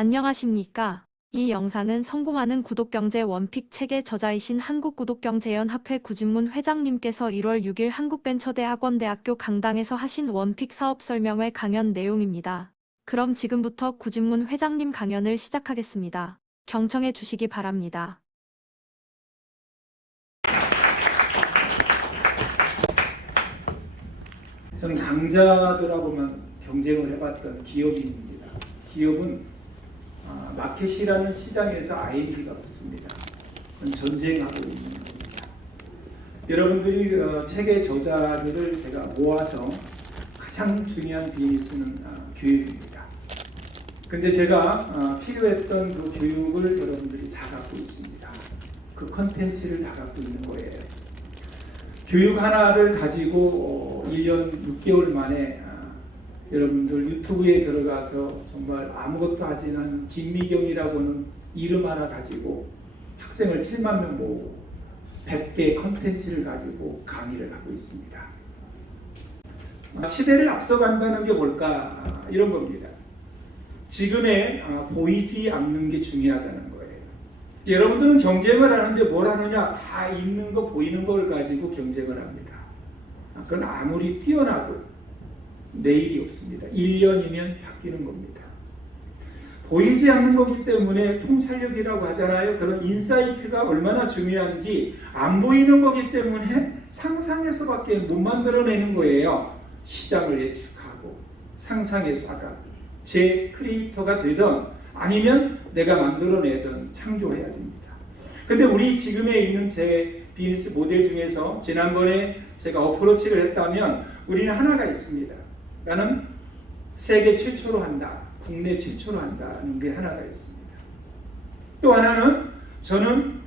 안녕하십니까? 이 영상은 성공하는 구독경제 원픽 책의 저자이신 한국구독경제연합회 구진문 회장님께서 1월 6일 한국벤처대학원대학교 강당에서 하신 원픽 사업 설명회 강연 내용입니다. 그럼 지금부터 구진문 회장님 강연을 시작하겠습니다. 경청해 주시기 바랍니다. 저는 강자들하고만 경쟁을 해봤던 기업인입니다. 기업은 마켓이라는 시장에서 아이디가 없습니다. 그건 전쟁하고 있는 겁니다. 여러분들이 책의 저자들을 제가 모아서 가장 중요한 비즈니스는 교육입니다. 근데 제가 필요했던 그 교육을 여러분들이 다 갖고 있습니다. 그 컨텐츠를 다 갖고 있는 거예요. 교육 하나를 가지고 1년 6개월 만에 여러분들 유튜브에 들어가서 정말 아무것도 하지 않은 김미경이라고는 이름 하나 가지고 학생을 7만 명 모으고 100개 컨텐츠를 가지고 강의를 하고 있습니다. 시대를 앞서간다는 게 뭘까? 이런 겁니다. 지금의 보이지 않는 게 중요하다는 거예요. 여러분들은 경쟁을 하는데 뭘 하느냐? 다 있는 거 보이는 걸 가지고 경쟁을 합니다. 그건 아무리 뛰어나도 내일이 없습니다. 1년이면 바뀌는 겁니다. 보이지 않는 거기 때문에 통찰력이라고 하잖아요. 그런 인사이트가 얼마나 중요한지 안 보이는 거기 때문에 상상해서밖에 못 만들어내는 거예요. 시장을 예측하고 상상해서가 제 크리에이터가 되든 아니면 내가 만들어내든 창조해야 됩니다. 근데 우리 지금에 있는 제 비즈니스 모델 중에서 지난번에 제가 어프로치를 했다면 우리는 하나가 있습니다. 나는 세계 최초로 한다. 국내 최초로 한다는 게 하나가 있습니다. 또 하나는 저는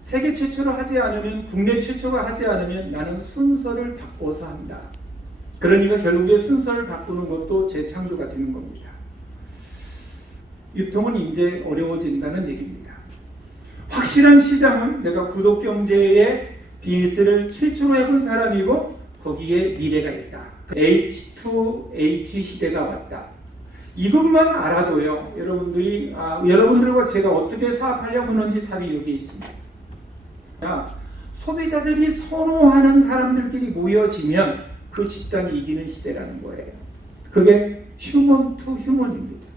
세계 최초로 하지 않으면 국내 최초가 하지 않으면 나는 순서를 바꿔서 한다. 그러니까 결국에 순서를 바꾸는 것도 재창조가 되는 겁니다. 유통은 이제 어려워진다는 얘기입니다. 확실한 시장은 내가 구독경제의 비즈니스를 최초로 해본 사람이고 거기에 미래가 있다. H2H 시대가 왔다. 이것만 알아도요. 여러분들이 여러분들과 제가 어떻게 사업하려고 하는지 답이 여기 있습니다. 소비자들이 선호하는 사람들끼리 모여지면 그 집단이 이기는 시대라는 거예요. 그게 휴먼 투 휴먼입니다.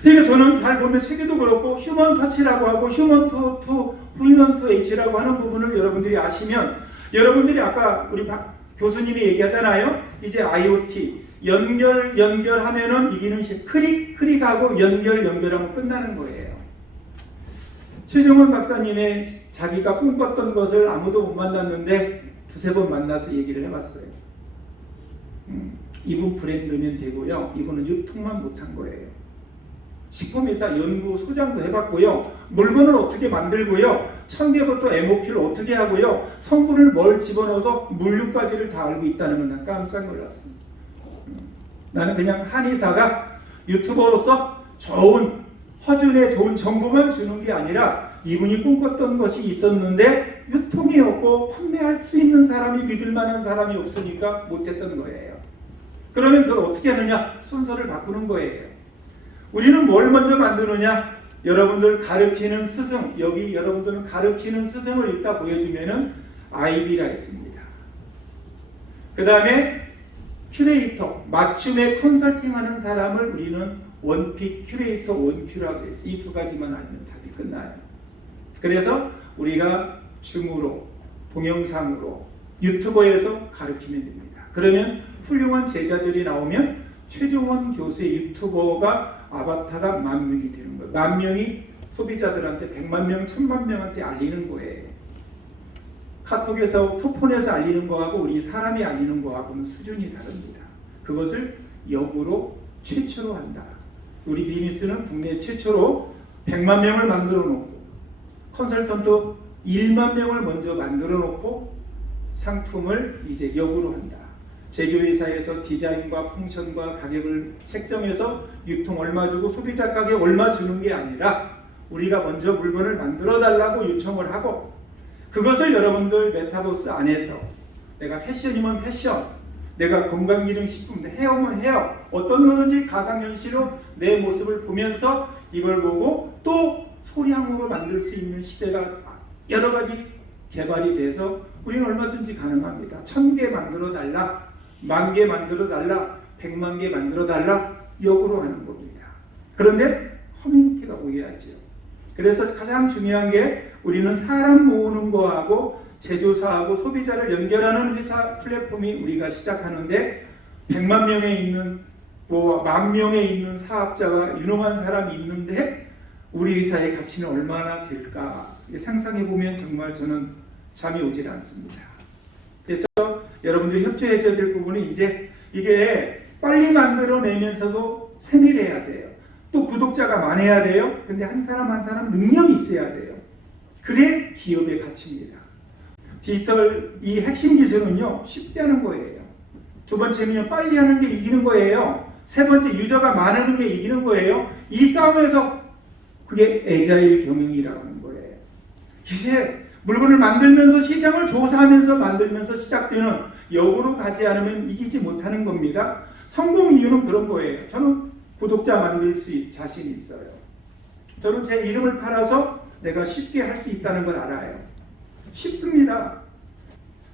그러니까 저는 잘 보면 책에도 그렇고 휴먼 터치라고 하고 휴먼 투 H라고 하는 부분을 여러분들이 아시면 여러분들이 아까 우리 교수님이 얘기하잖아요. 이제 IoT 연결하면은 이기는 시 클릭하고 연결하면 끝나는 거예요. 최정원 박사님의 자기가 꿈꿨던 것을 아무도 못 만났는데 두세 번 만나서 얘기를 해봤어요. 이분 브랜드면 되고요. 이분은 유통만 못한 거예요. 식품회사 연구소장도 해봤고요. 물건을 어떻게 만들고요. 청개부터 MOQ를 어떻게 하고요. 성분을 뭘 집어넣어서 물류까지를 다 알고 있다는 건 난 깜짝 놀랐습니다. 나는 그냥 한의사가 유튜버로서 허준의 좋은 정보만 주는 게 아니라 이분이 꿈꿨던 것이 있었는데 유통이 없고 판매할 수 있는 사람이 믿을 만한 사람이 없으니까 못했던 거예요. 그러면 그걸 어떻게 하느냐? 순서를 바꾸는 거예요. 우리는 뭘 먼저 만드느냐? 여러분들 가르치는 스승, 여기 여러분들은 가르치는 스승을 이따 보여주면은 IB가 있습니다. 그 다음에 큐레이터, 맞춤에 컨설팅하는 사람을 우리는 원픽 큐레이터 원큐라고 해서 이 두 가지만 알면 답이 끝나요. 그래서 우리가 줌으로, 동영상으로, 유튜버에서 가르치면 됩니다. 그러면 훌륭한 제자들이 나오면 최종원 교수의 유튜버가 아바타가 10,000명이 되는 거예요. 10,000명이 소비자들한테 100만 명, 1000만 명한테 알리는 거예요. 카톡에서 쿠폰에서 알리는 거하고 우리 사람이 알리는 거하고는 수준이 다릅니다. 그것을 역으로 최초로 한다. 우리 비즈니스는 국내 최초로 100만 명을 만들어 놓고 컨설턴트 1만 명을 먼저 만들어 놓고 상품을 이제 역으로 한다. 제조회사에서 디자인과 펑션과 가격을 책정해서 유통 얼마 주고 소비자 가격 얼마 주는 게 아니라 우리가 먼저 물건을 만들어 달라고 요청을 하고 그것을 여러분들 메타버스 안에서 내가 패션이면 패션, 내가 건강기능식품 해오면 해요. 어떤 거든지 가상현실로 내 모습을 보면서 이걸 보고 또 소량으로 만들 수 있는 시대가 여러 가지 개발이 돼서 우리는 얼마든지 가능합니다. 1000개 만들어 달라, 10,000개 만들어 달라, 100만 개 만들어 달라, 역으로 하는 겁니다. 그런데 커뮤니티가 오해하죠. 그래서 가장 중요한 게 우리는 사람 모으는 거하고 제조사하고 소비자를 연결하는 회사 플랫폼이 우리가 시작하는데 100만 명에 있는 10,000명에 있는 사업자가 유능한 사람이 있는데 우리 회사의 가치는 얼마나 될까 상상해 보면 정말 저는 잠이 오질 않습니다. 그래서 여러분들 협조해줘야 될 부분은 이제 이게 빨리 만들어내면서도 세밀해야 돼요. 또 구독자가 많아야 돼요. 근데 한 사람 한 사람 능력이 있어야 돼요. 그래 기업의 가치입니다. 디지털 이 핵심 기술은요 쉽게 하는 거예요. 두 번째는요 빨리 하는 게 이기는 거예요. 세 번째 유저가 많은 게 이기는 거예요. 이 싸움에서 그게 애자일 경영이라고 하는 거예요. 이제 물건을 만들면서 시장을 조사하면서 만들면서 시작되는 역으로 가지 않으면 이기지 못하는 겁니다. 성공 이유는 그런 거예요. 저는 구독자 만들 수 자신이 있어요. 저는 제 이름을 팔아서 내가 쉽게 할 수 있다는 걸 알아요. 쉽습니다.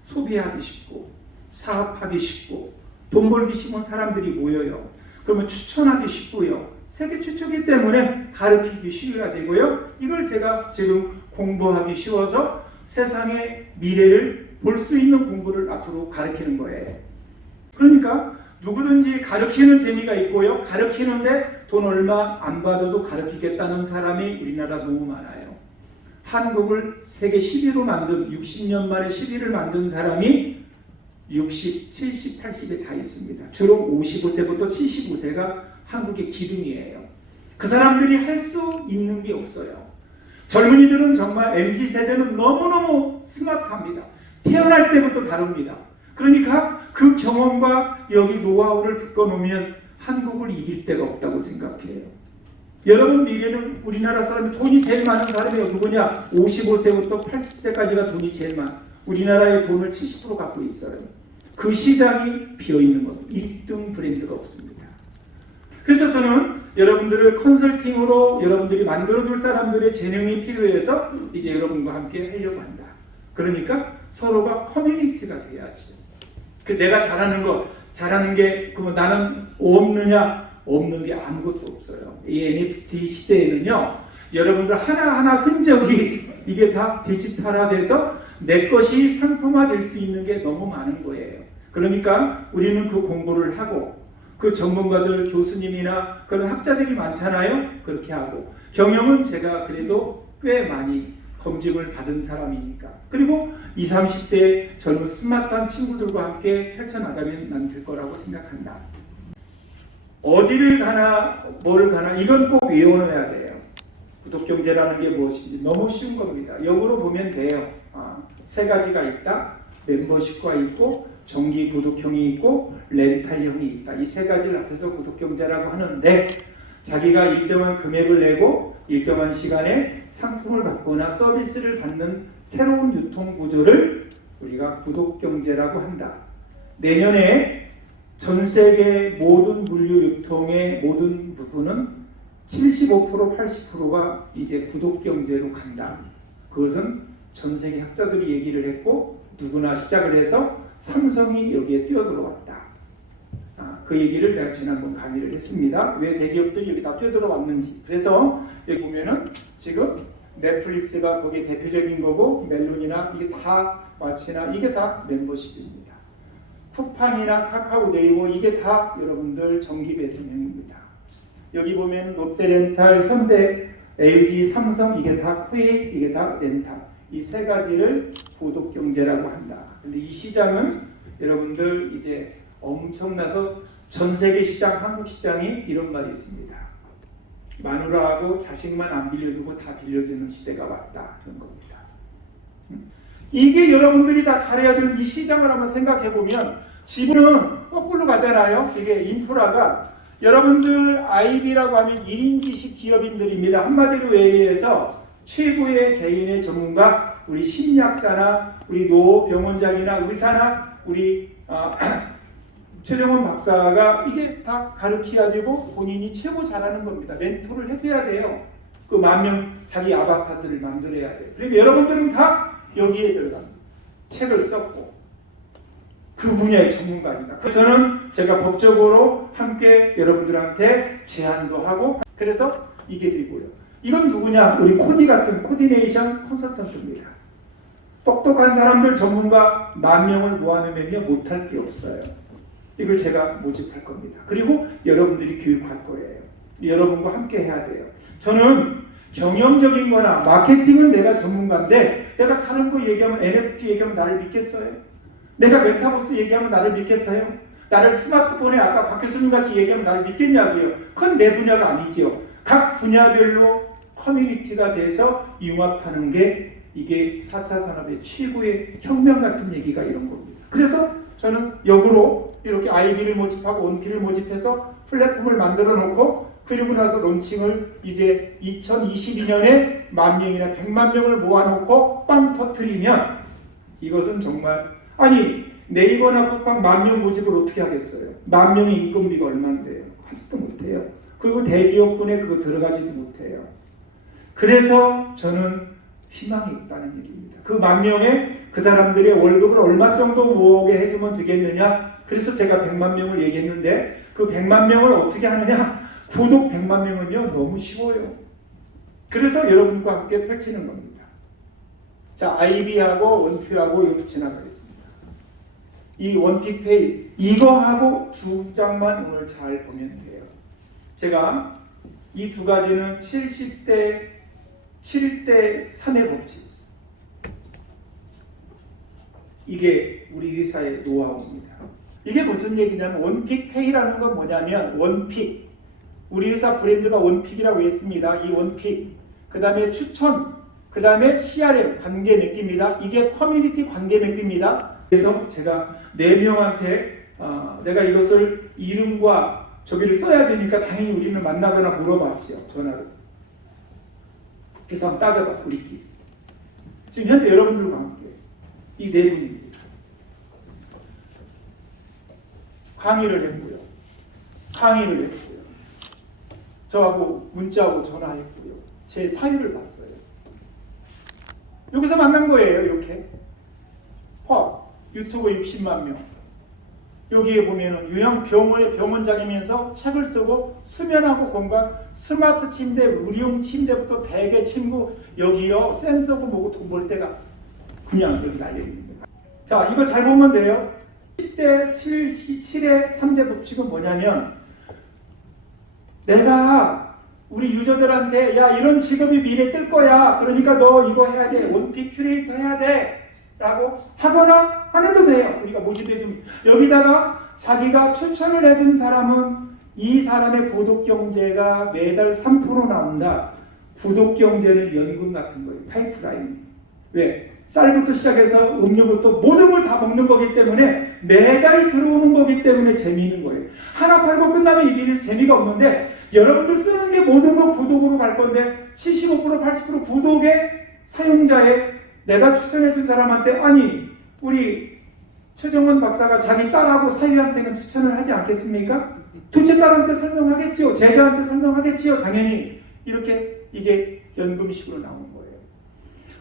소비하기 쉽고 사업하기 쉽고 돈 벌기 쉬운 사람들이 모여요. 그러면 추천하기 쉽고요. 세계 최초이기 때문에 가르치기 쉬워야 되고요. 이걸 제가 지금 공부하기 쉬워서 세상의 미래를 볼 수 있는 공부를 앞으로 가르치는 거예요. 그러니까 누구든지 가르치는 재미가 있고요. 가르치는데 돈 얼마 안 받아도 가르치겠다는 사람이 우리나라 너무 많아요. 한국을 세계 10위로 만든 60년 만에 10위를 만든 사람이 60, 70, 80에 다 있습니다. 주로 55세부터 75세가 한국의 기둥이에요. 그 사람들이 할 수 있는 게 없어요. 젊은이들은 정말 MZ세대는 너무너무 스마트합니다. 태어날 때부터 다릅니다. 그러니까 그 경험과 여기 노하우를 묶어놓으면 한국을 이길 데가 없다고 생각해요. 여러분 미래는 우리나라 사람이 돈이 제일 많은 사람이 누구냐? 55세부터 80세까지가 돈이 제일 많아. 우리나라의 돈을 70% 갖고 있어요. 그 시장이 비어있는 겁니다. 1등 브랜드가 없습니다. 그래서 저는 여러분들을 컨설팅으로 여러분들이 만들어줄 사람들의 재능이 필요해서 이제 여러분과 함께 하려고 한다. 그러니까 서로가 커뮤니티가 돼야지. 내가 잘하는 게 그러면 나는 없느냐? 없는 게 아무것도 없어요. 이 NFT 시대에는요, 여러분들 하나하나 흔적이 이게 다 디지털화돼서 내 것이 상품화될 수 있는 게 너무 많은 거예요. 그러니까 우리는 그 공부를 하고 그 전문가들 교수님이나 그런 학자들이 많잖아요. 그렇게 하고 경영은 제가 그래도 꽤 많이 검증을 받은 사람이니까. 그리고 20, 30대 젊은 스마트한 친구들과 함께 펼쳐나가면 난 될 거라고 생각한다. 어디를 가나 뭘 가나 이건 꼭 외워놔야 돼요. 구독경제라는 게 무엇인지 너무 쉬운 겁니다. 역으로 보면 돼요. 세 가지가 있다. 멤버십과 있고 정기 구독형이 있고 렌탈형이 있다. 이 세 가지를 합해서 구독경제라고 하는데 자기가 일정한 금액을 내고 일정한 시간에 상품을 받거나 서비스를 받는 새로운 유통구조를 우리가 구독경제라고 한다. 내년에 전 세계 모든 물류 유통의 모든 부분은 75% 80%가 이제 구독경제로 간다. 그것은 전 세계 학자들이 얘기를 했고 누구나 시작을 해서 삼성이 여기에 뛰어들어왔다. 그 얘기를 내가 지난번 강의를 했습니다. 왜 대기업들이 여기 다 뛰어들어왔는지. 그래서 여기 보면은 지금 넷플릭스가 거기에 대표적인 거고 멜론이나 이게 다 왓치나 이게 다 멤버십입니다. 쿠팡이나 카카오 네이버 이게 다 여러분들 정기 배송형입니다. 여기 보면 롯데렌탈, 현대, LG, 삼성 이게 다 코엑, 이게 다 렌탈. 이 세 가지를 구독경제라고 한다. 근데 이 시장은 여러분들 이제 엄청나서 전 세계 시장, 한국 시장이 이런 말이 있습니다. 마누라하고 자식만 안 빌려주고 다 빌려주는 시대가 왔다. 그런 겁니다. 이게 여러분들이 다 가려야 될 이 시장을 한번 생각해 보면 지금은 거꾸로 가잖아요. 이게 인프라가 여러분들 IB라고 하면 1인 지식 기업인들입니다. 한마디로 얘기해서 최고의 개인의 전문가, 우리 심리학사나 우리 노 병원장이나 의사나 우리 최정원 박사가 이게 다 가르쳐야 되고 본인이 최고 잘하는 겁니다. 멘토를 해줘야 돼요. 그 10,000명 자기 아바타들을 만들어야 돼요. 그리고 여러분들은 다 여기에 들어갑니다. 책을 썼고 그 분야의 전문가입니다. 저는 제가 법적으로 함께 여러분들한테 제안도 하고 그래서 이게 되고요. 이건 누구냐? 우리 코디 같은 코디네이션 컨설턴트입니다. 똑똑한 사람들 전문가 10,000명을 모아놓으면요 못할 게 없어요. 이걸 제가 모집할 겁니다. 그리고 여러분들이 교육할 거예요. 여러분과 함께 해야 돼요. 저는 경영적인 거나 마케팅은 내가 전문가인데 내가 다른 거 얘기하면 NFT 얘기하면 나를 믿겠어요? 내가 메타버스 얘기하면 나를 믿겠어요? 나를 스마트폰에 아까 박 교수님 같이 얘기하면 나를 믿겠냐고요? 그건 내 분야가 아니지요. 각 분야별로 커뮤니티가 돼서 융합하는 게 이게 4차 산업의 최고의 혁명 같은 얘기가 이런 겁니다. 그래서 저는 역으로 이렇게 IB를 모집하고 원피를 모집해서 플랫폼을 만들어 놓고 그리고 나서 론칭을 이제 2022년에 10,000명이나 1,000,000명을 모아놓고 빵 터트리면 이것은 정말 아니 네이버나 쿠팡 10,000명 모집을 어떻게 하겠어요? 10,000명의 인건비가 얼마인데요? 하지도 못해요. 그리고 대기업군에 그거 들어가지도 못해요. 그래서 저는 희망이 있다는 얘기입니다. 그 10,000명의 그 사람들의 월급을 얼마 정도 모으게 해주면 되겠느냐? 그래서 제가 1,000,000명을 얘기했는데 그 1,000,000명을 어떻게 하느냐? 구독 1,000,000명은요 너무 쉬워요. 그래서 여러분과 함께 펼치는 겁니다. 자, IB하고 원퓨하고 이렇게 지나가겠습니다. 이 원픽페이 이거하고 두 장만 오늘 잘 보면 돼요. 제가 이 두 가지는 70대 7대 3의 법칙. 이게 우리 회사의 노하우입니다. 이게 무슨 얘기냐면 원픽페이라는 건 뭐냐면 원픽 우리 회사 브랜드가 원픽이라고 했습니다. 이 원픽 그 다음에 추천 그 다음에 CRM 관계 맺기입니다. 이게 커뮤니티 관계 맺기입니다. 그래서 제가 4명한테 내가 이것을 이름과 저기를 써야 되니까 당연히 우리는 만나거나 물어봤죠. 전화로. 그래서 한번 따져봤어 우리끼리. 지금 현재 여러분들과 함께 이 4분입니다. 강의를 했고요. 저하고 문자하고 전화했고요. 제 사유를 봤어요. 여기서 만난 거예요. 이렇게 유튜브 60만 명. 여기에 보면은 유형 병원의 병원장이면서 책을 쓰고 수면하고 건강 스마트 침대 의료용 침대부터 베개 침구 여기요 센서고 뭐고 돈 벌 때가 그냥 여기 날려있습니다. 자, 이거 잘 보면 돼요. 10대 7의 3대 법칙은 뭐냐면 내가 우리 유저들한테 야 이런 직업이 미래에 뜰 거야. 그러니까 너 이거 해야 돼. 원픽 큐레이터 해야 돼. 라고 하거나 안 해도 돼요. 우리가 모집해주면 여기다가 자기가 추천을 해준 사람은 이 사람의 구독경제가 매달 3% 나온다. 구독경제는 연금 같은 거예요. 파이프라인. 왜? 쌀부터 시작해서 음료부터 모든 걸 다 먹는 거기 때문에 매달 들어오는 거기 때문에 재미있는 거예요. 하나 팔고 끝나면 이게 재미가 없는데 여러분들 쓰는 게 모든 거 구독으로 갈 건데 75% 80% 구독의 사용자의 내가 추천해준 사람한테 아니 우리 최정원 박사가 자기 딸하고 사위한테는 추천을 하지 않겠습니까? 둘째 딸한테 설명하겠지요. 제자한테 설명하겠지요. 당연히 이렇게 이게 연금식으로 나오는 거예요.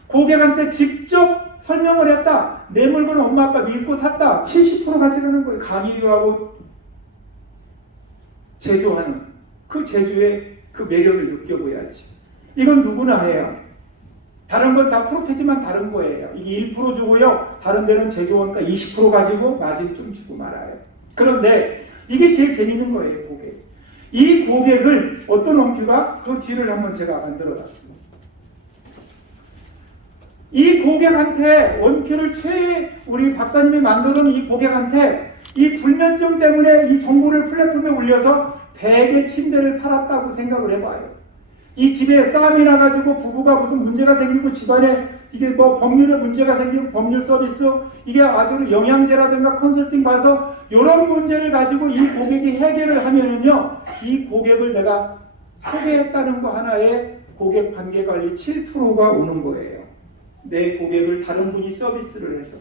고객한테 직접 설명을 했다. 내 물건 엄마 아빠 믿고 샀다. 70% 가져가는 거예요. 강의료하고 제조하는 그 제조의 그 매력을 느껴보야지. 이건 누구나 해요. 다른 건 다 프로테지만 다른 거예요. 이게 1% 주고요. 다른 데는 제조원가 20% 가지고 마진 좀 주고 말아요. 그런데 이게 제일 재밌는 거예요. 고객. 이 고객을 어떤 원큐가 그 뒤를 한번 제가 만들어 봤습니다. 이 고객한테 원큐를 우리 박사님이 만드는 이 고객한테 이 불면증 때문에 이 정보를 플랫폼에 올려서 베개 침대를 팔았다고 생각을 해봐요. 이 집에 싸움이 나가지고 부부가 무슨 문제가 생기고 집안에 이게 뭐 법률에 문제가 생기고 법률 서비스 이게 아주 영양제라든가 컨설팅 봐서 이런 문제를 가지고 이 고객이 해결을 하면은요 이 고객을 내가 소개했다는 거 하나에 고객 관계관리 7%가 오는 거예요. 내 고객을 다른 분이 서비스를 해서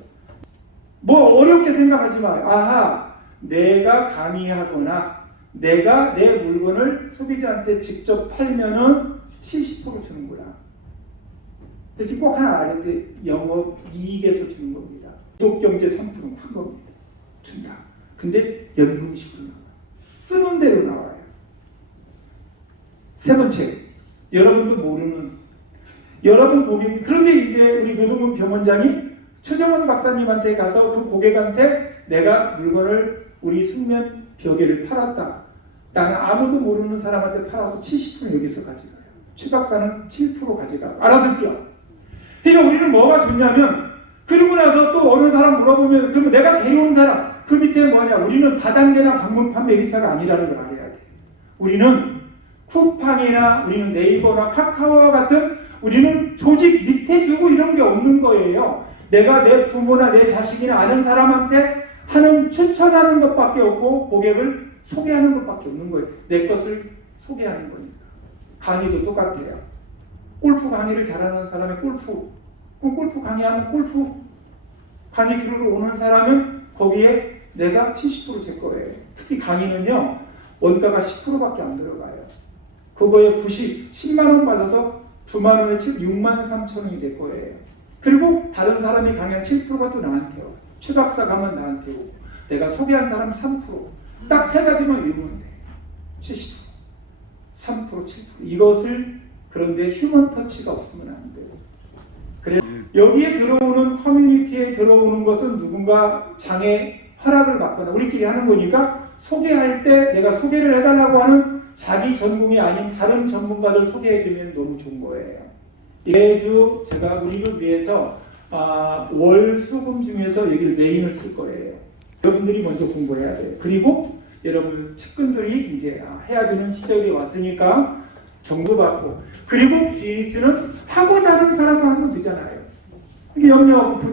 뭐 어렵게 생각하지 마요. 아하 내가 강의하거나 내가 내 물건을 소비자한테 직접 팔면은 70% 주는 거야. 대신 꼭 하나 알아야 돼. 영업이익에서 주는 겁니다. 구독경제 3%는 큰 겁니다. 준다. 근데 연금식으로 나와요. 쓰는 대로 나와요. 세 번째, 여러분도 모르는, 여러분 보기, 그런데 이제 우리 노동근 병원장이 최정원 박사님한테 가서 그 고객한테 내가 물건을 우리 숙면 벽에를 팔았다. 나는 아무도 모르는 사람한테 팔아서 70% 여기서 가져가요. 최 박사는 7% 가져가요. 알아듣죠? 그러니까 우리는 뭐가 좋냐면, 그러고 나서 또 어느 사람 물어보면, 그러면 내가 데려온 사람, 그 밑에 뭐냐? 우리는 다단계나 방문 판매 회사가 아니라는 걸 알아야 돼. 우리는 쿠팡이나 우리는 네이버나 카카오와 같은 우리는 조직 밑에 두고 이런 게 없는 거예요. 내가 내 부모나 내 자식이나 아는 사람한테 하는 추천하는 것밖에 없고 고객을 소개하는 것밖에 없는 거예요. 내 것을 소개하는 거니까. 강의도 똑같아요. 골프 강의를 잘하는 사람의 골프 강의하면 골프 강의 들으러 오는 사람은 거기에 내가 70% 제 거예요. 특히 강의는요, 원가가 10%밖에 안 들어가요. 그거에 10만 원 받아서 9만 원에 6만 3천 원이 될 거예요. 그리고 다른 사람이 강의한 7%가 또 나한테 오고, 최 박사 가면 나한테 오고, 내가 소개한 사람 3%. 딱 세 가지만 외우면 돼. 70%, 3%, 7%. 이것을, 그런데 휴먼 터치가 없으면 안 돼요. 그래서 여기에 들어오는, 커뮤니티에 들어오는 것은 누군가 장애 허락을 받거나 우리끼리 하는 거니까, 소개할 때 내가 소개를 해달라고 하는 자기 전공이 아닌 다른 전문가들 소개해주면 너무 좋은 거예요. 매주 제가 우리를 위해서 월 수금 중에서 여기를 메인을 쓸 거예요. 여러분들이 먼저 공부해야 돼요. 그리고 여러분 측근들이 이제 해야 되는 시절이 왔으니까 정보받고, 그리고 비즈니스는 하고자 하는 사람만 하면 되잖아요. 이게 염려하고 부담